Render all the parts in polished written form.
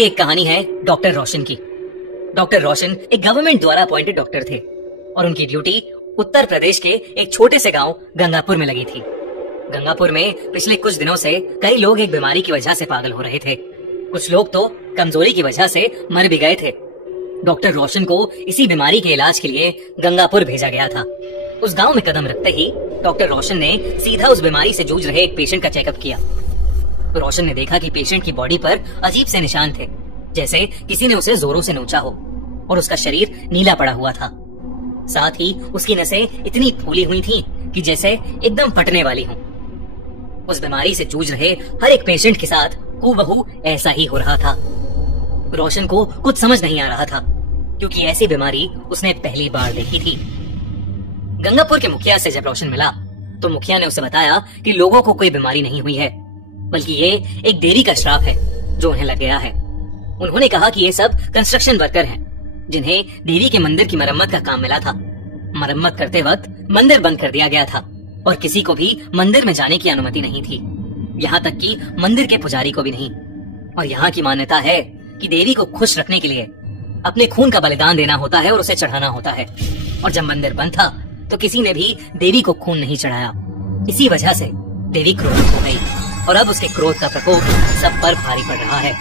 एक कहानी है डॉक्टर रोशन की। डॉक्टर रोशन एक गवर्नमेंट द्वारा अपॉइंटेड डॉक्टर थे और उनकी ड्यूटी उत्तर प्रदेश के एक छोटे से गांव गंगापुर में लगी थी। गंगापुर में पिछले कुछ दिनों से कई लोग एक बीमारी की वजह से पागल हो रहे थे। कुछ लोग तो कमजोरी की वजह से मर भी गए थे। डॉक्टर रोशन को इसी बीमारी के इलाज के लिए गंगापुर भेजा गया था। उस गांव में कदम रखते ही डॉक्टर रोशन ने सीधा उस बीमारी से जूझ रहे एक पेशेंट का चेकअप किया। रोशन ने देखा कि पेशेंट की बॉडी पर अजीब से निशान थे, जैसे किसी ने उसे जोरों से नोचा हो, और उसका शरीर नीला पड़ा हुआ था। साथ ही उसकी नसें इतनी फूली हुई थीं कि जैसे एकदम फटने वाली हों। उस बीमारी से जूझ रहे हर एक पेशेंट के साथ हूबहू ऐसा ही हो रहा था। रोशन को कुछ समझ नहीं आ रहा था, क्योंकि ऐसी बीमारी उसने पहली बार देखी थी। गंगापुर के मुखिया से जब रोशन मिला तो मुखिया ने उसे बताया कि लोगों को कोई बीमारी नहीं हुई है, बल्कि ये एक देवी का श्राप है जो उन्हें लग गया है। उन्होंने कहा कि ये सब कंस्ट्रक्शन वर्कर हैं, जिन्हें देवी के मंदिर की मरम्मत का काम मिला था। मरम्मत करते वक्त मंदिर बंद कर दिया गया था और किसी को भी मंदिर में जाने की अनुमति नहीं थी, यहाँ तक कि मंदिर के पुजारी को भी नहीं। और यहाँ की मान्यता है कि देवी को खुश रखने के लिए अपने खून का बलिदान देना होता है और उसे चढ़ाना होता है। और जब मंदिर बंद था तो किसी ने भी देवी को खून नहीं चढ़ाया। इसी वजह से देवी क्रोधित हो गई और अब उसके क्रोध का प्रकोप सब पर भारी पड़ रहा है।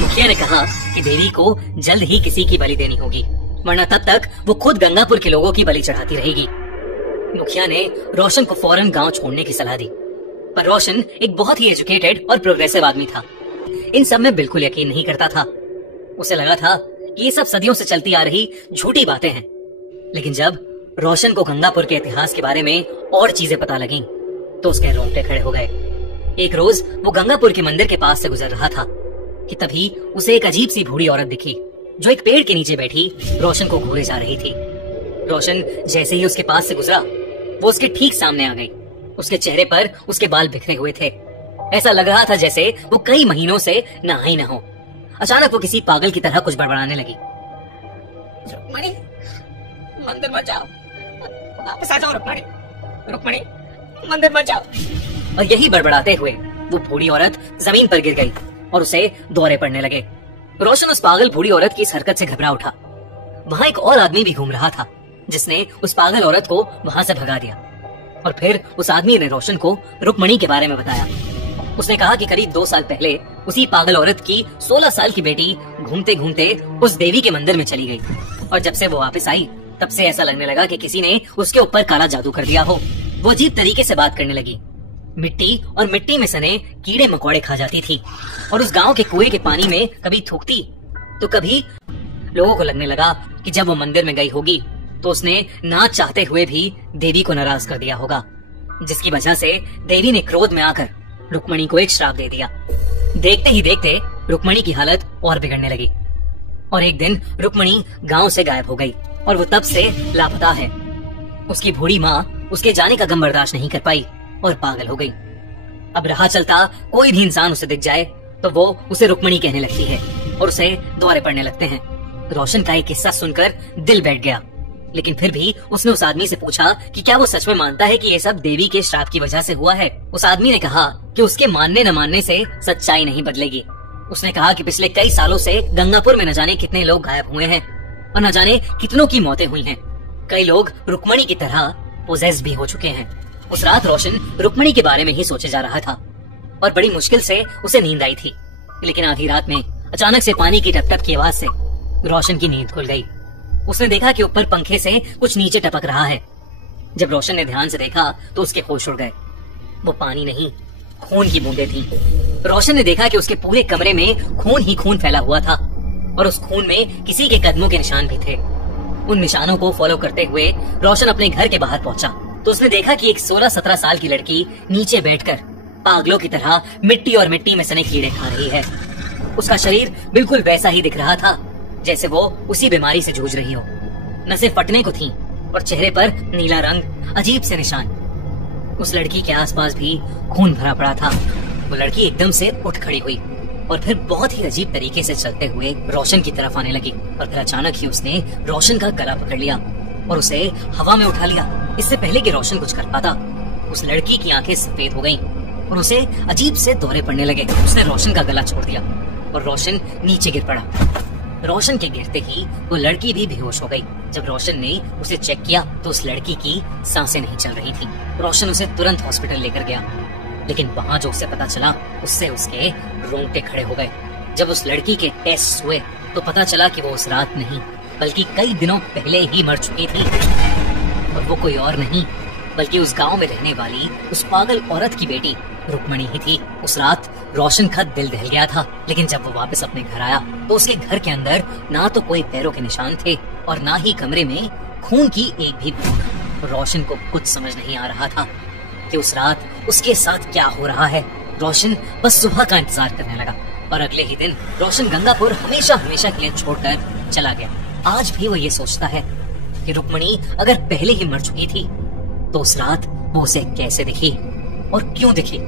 मुखिया ने कहा कि देवी को जल्द ही किसी की बलि देनी होगी, वरना तब तक वो खुद गंगापुर के लोगों की बलि चढ़ाती रहेगी। मुखिया ने रोशन को फौरन गांव छोड़ने की सलाह दी, पर रोशन एक बहुत ही एजुकेटेड और प्रोग्रेसिव आदमी था। इन सब में बिल्कुल यकीन नहीं करता था। उसे लगा था कि ये सब सदियों से चलती आ रही झूठी बातें हैं। लेकिन जब रोशन को गंगापुर के इतिहास के बारे में और चीजें पता लगीं, तो उसके रोंगटे खड़े हो गए। एक रोज वो गंगापुर के मंदिर के पास से गुजर रहा था कि तभी उसे एक अजीब सी बूढ़ी औरत दिखी, जो एक पेड़ के नीचे बैठी रोशन को घूरे जा रही थी। रोशन जैसे ही उसके पास से गुजरा, वो उसके ठीक सामने आ गई। उसके चेहरे पर उसके बाल बिखरे हुए थे। ऐसा लग रहा था जैसे वो कई महीनों से नहा ही न हो। अचानक वो किसी पागल की तरह कुछ बड़बड़ाने लगी। रुक्मणी, मंदिर मत जाओ, वापस आ जाओ। रुक्मणी, रुक्मणी, मंदिर मत जाओ। और यही बड़बड़ाते हुए वो बूढ़ी औरत जमीन पर गिर गई और उसे दौरे पड़ने लगे। रोशन उस पागल बूढ़ी औरत की इस हरकत से घबरा उठा। वहाँ एक और आदमी भी घूम रहा था, जिसने उस पागल औरत को वहाँ से भगा दिया। और फिर उस आदमी ने रोशन को रुक्मणी के बारे में बताया। उसने कहा कि करीब 2 साल पहले उसी पागल औरत की 16 साल की बेटी घूमते घूमते उस देवी के मंदिर में चली गई, और जब से वो वापस आई तब से ऐसा लगने लगा कि किसी ने उसके ऊपर काला जादू कर दिया हो। वो अजीब तरीके से बात करने लगी। मिट्टी और मिट्टी में सने कीड़े मकोड़े खा जाती थी और उस गांव के कुएं के पानी में कभी थूकती तो कभी। लोगों को लगने लगा कि जब वो मंदिर में गई होगी तो उसने ना चाहते हुए भी देवी को नाराज कर दिया होगा, जिसकी वजह से देवी ने क्रोध में आकर रुक्मणी को एक श्राप दे दिया। देखते ही देखते रुक्मणी की हालत और बिगड़ने लगी और एक दिन रुक्मणी गांव से गायब हो गई और वो तब से लापता है। उसकी बूढ़ी माँ उसके जाने का गम बर्दाश्त नहीं कर पाई और पागल हो गई। अब रहा चलता कोई भी इंसान उसे दिख जाए तो वो उसे रुक्मणी कहने लगती है और उसे दौरे पड़ने लगते हैं। रोशन का एक किस्सा सुनकर दिल बैठ गया, लेकिन फिर भी उसने उस आदमी से पूछा कि क्या वो सच में मानता है कि ये सब देवी के श्राप की वजह से हुआ है। उस आदमी ने कहा कि उसके मानने न मानने से सच्चाई नहीं बदलेगी। उसने कहा कि पिछले कई सालों से गंगापुर में न जाने कितने लोग गायब हुए हैं और न जाने कितनों की मौतें हुई हैं। कई लोग रुक्मणी की तरह पोजेस भी हो चुके हैं। उस रात रोशन रुक्मणी के बारे में ही सोचे जा रहा था और बड़ी मुश्किल से उसे नींद आई थी। लेकिन आधी रात में अचानक से पानी की टप-टप की आवाज से रोशन की नींद खुल गई। उसने देखा कि ऊपर पंखे से कुछ नीचे टपक रहा है। जब रोशन ने ध्यान से देखा तो उसके होश उड़ गए। वो पानी नहीं, खून की बूंदें थीं। रोशन ने देखा कि उसके पूरे कमरे में खून ही खून फैला हुआ था और उस खून में किसी के कदमों के निशान भी थे। उन निशानों को फॉलो करते हुए रोशन अपने घर के बाहर पहुंचा तो उसने देखा कि एक 16-17 साल की लड़की नीचे बैठकर पागलों की तरह मिट्टी और मिट्टी में सने कीड़े खा रही है। उसका शरीर बिल्कुल वैसा ही दिख रहा था जैसे वो उसी बीमारी से जूझ रही हो। नसें फटने को थीं और चेहरे पर नीला रंग, अजीब से निशान। उस लड़की के आसपास भी खून भरा पड़ा था। वो लड़की एकदम से उठ खड़ी हुई और फिर बहुत ही अजीब तरीके से चलते हुए रोशन की तरफ आने लगी। और फिर अचानक ही उसने रोशन का गला पकड़ लिया और उसे हवा में उठा लिया। इससे पहले कि रोशन कुछ कर पाता, उस लड़की की आंखें सफेद हो गईं और उसे अजीब से दौरे पड़ने लगे। उसने रोशन का गला छोड़ दिया और रोशन नीचे गिर पड़ा। रोशन के गिरते ही वो लड़की भी बेहोश हो गई। जब रोशन ने उसे चेक किया तो उस लड़की की सांसें नहीं चल रही थी। रोशन उसे तुरंत हॉस्पिटल लेकर गया, लेकिन वहाँ जो उसे पता चला उससे उसके रोंगटे खड़े हो गए। जब उस लड़की के टेस्ट हुए तो पता चला कि वो उस रात नहीं बल्कि कई दिनों पहले ही मर चुकी थी, और वो कोई और नहीं बल्कि उस गांव में रहने वाली उस पागल औरत की बेटी रुक्मणी ही थी। उस रात रोशन का दिल दहल गया था, लेकिन जब वो वापस अपने घर आया तो उसके घर के अंदर ना तो कोई पैरों के निशान थे और ना ही कमरे में खून की एक भी बूंद। रोशन को कुछ समझ नहीं आ रहा था कि उस रात उसके साथ क्या हो रहा है। रोशन बस सुबह का इंतजार करने लगा और अगले ही दिन रोशन गंगापुर हमेशा हमेशा के लिए छोड़कर चला गया। आज भी वो ये सोचता है कि रुक्मणी अगर पहले ही मर चुकी थी तो उस रात वो उसे कैसे दिखी और क्यों दिखी।